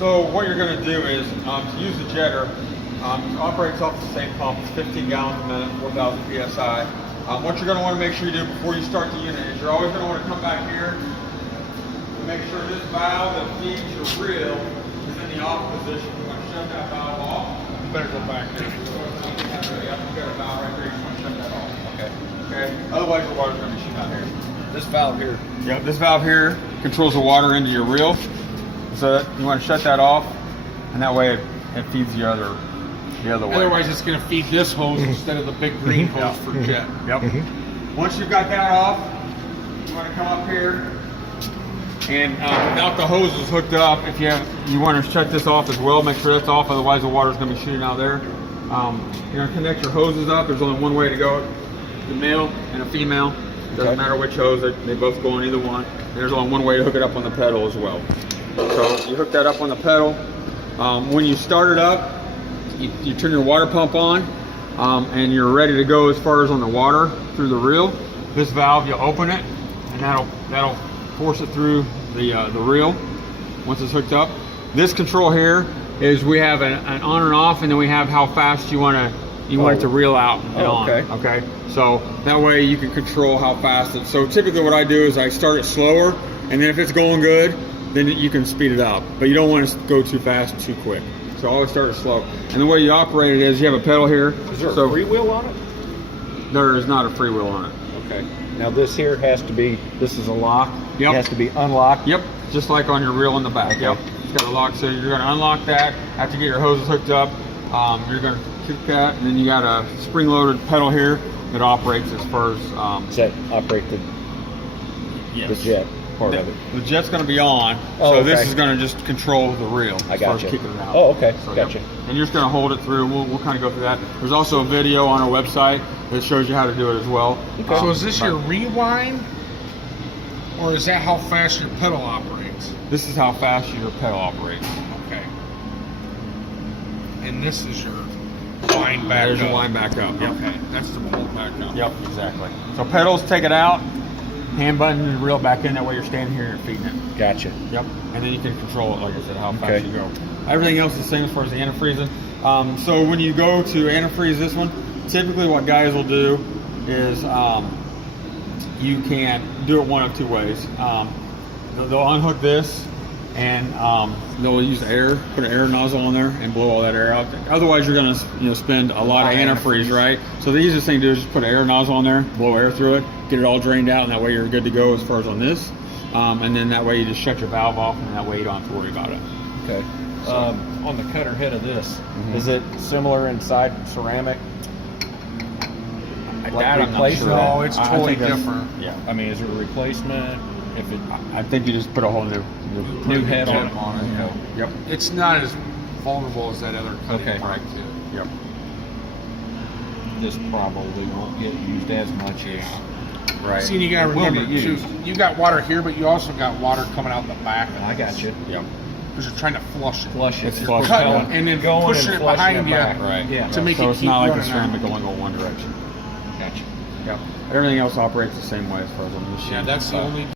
So what you're going to do is to use the jetter, it operates off the same pump. It's 15 gallons a minute, 4,000 psi. What you're going to want to make sure you do before you start the unit is you're always going to want to come back here and make sure this valve that feeds your reel is in the off position. You want to shut that valve off. You better go back there. Yep, you got a valve right there. You want to shut that off. Okay. Okay. Otherwise, the water's going to be shooting out here. This valve here. Yep. This valve here controls the water into your reel. So you want to shut that off, and that way it feeds the other way. Otherwise, it's going to feed this hose instead of the big green hose for jet. Yep. Once you've got that off, you want to come up here, and without the hoses hooked up, if you want to shut this off as well, make sure that's off. Otherwise, the water's going to be shooting out there. You're going to connect your hoses up. There's only one way to go: the male and a female. Doesn't matter which hose; they both go on either one. And there's only one way to hook it up on the pedal as well. So you hook that up on the pedal. When you start it up, you turn your water pump on, and you're ready to go as far as on the water through the reel. This valve, you open it, and that'll force it through the reel once it's hooked up. This control here is we have an on and off, and then we have how fast you want it to reel out and on. Okay. So that way you can control how fast it. So typically what I do is I start it slower, and then if it's going good, then you can speed it up, but you don't want to go too fast, too quick. So always start it slow. And the way you operate it is you have a pedal here. Is there a freewheel on it? There is not a freewheel on it. Okay. Now this here has to be, this is a lock. Yep. It has to be unlocked. Yep. Just like on your reel in the back. Okay. Yep. It's got a lock, so you're going to unlock that. After you get your hoses hooked up, you're going to kick that, and then you got a spring-loaded pedal here that operates as far as. Does that operate the jet? Part of it. The jet's going to be on, so this is going to just control the reel as far as kicking it out. Oh, okay. So, Gotcha. Yep. And you're just going to hold it through. We'll kind of go through that. There's also a video on our website that shows you how to do it as well. Okay. So is this your rewind, or is that how fast your pedal operates? This is how fast your pedal operates. Okay. And this is your wind back There's up. your wind back up. Yep. Okay. That's the pull back up. Yep, exactly. So pedals, take it out. Hand button and reel back in, that way you're standing here and you're feeding it. Gotcha. Yep. And then you can control it, like I said, how fast you go. Everything else is the same as far as the antifreezing. So when you go to antifreeze this one, typically what guys will do is you can do it one of two ways. They'll unhook this and they'll use air, put an air nozzle on there and blow all that air out. Otherwise you're going to spend a lot of antifreeze, right? So the easiest thing to do is just put an air nozzle on there, blow air through it, get it all drained out, and that way you're good to go as far as on this. And then that way you just shut your valve off, and that way you don't have to worry about it. Okay. So, on the cutter head of this, is it similar inside ceramic? Like replacement? No, it's totally different. Yeah. I mean, is it a replacement? If it, I think you just put a whole new head on it. Okay. Yep. It's not as vulnerable as that other cutting pipe too. Yep. This probably won't get used as much as. Right. See, and you gotta It will remember be too, used. you got water here, but you also got water coming out the back. I got you. Yep. Because you're trying to flush it. Flush it. It's You're flush Cutting going- and then going pushing and it flushing behind you back. Right. Yeah. to make So it it's keep not like a running ceramic out. only go one direction. Gotcha. Yep. Everything else operates the same way as far as on the machine. Yeah, that's the only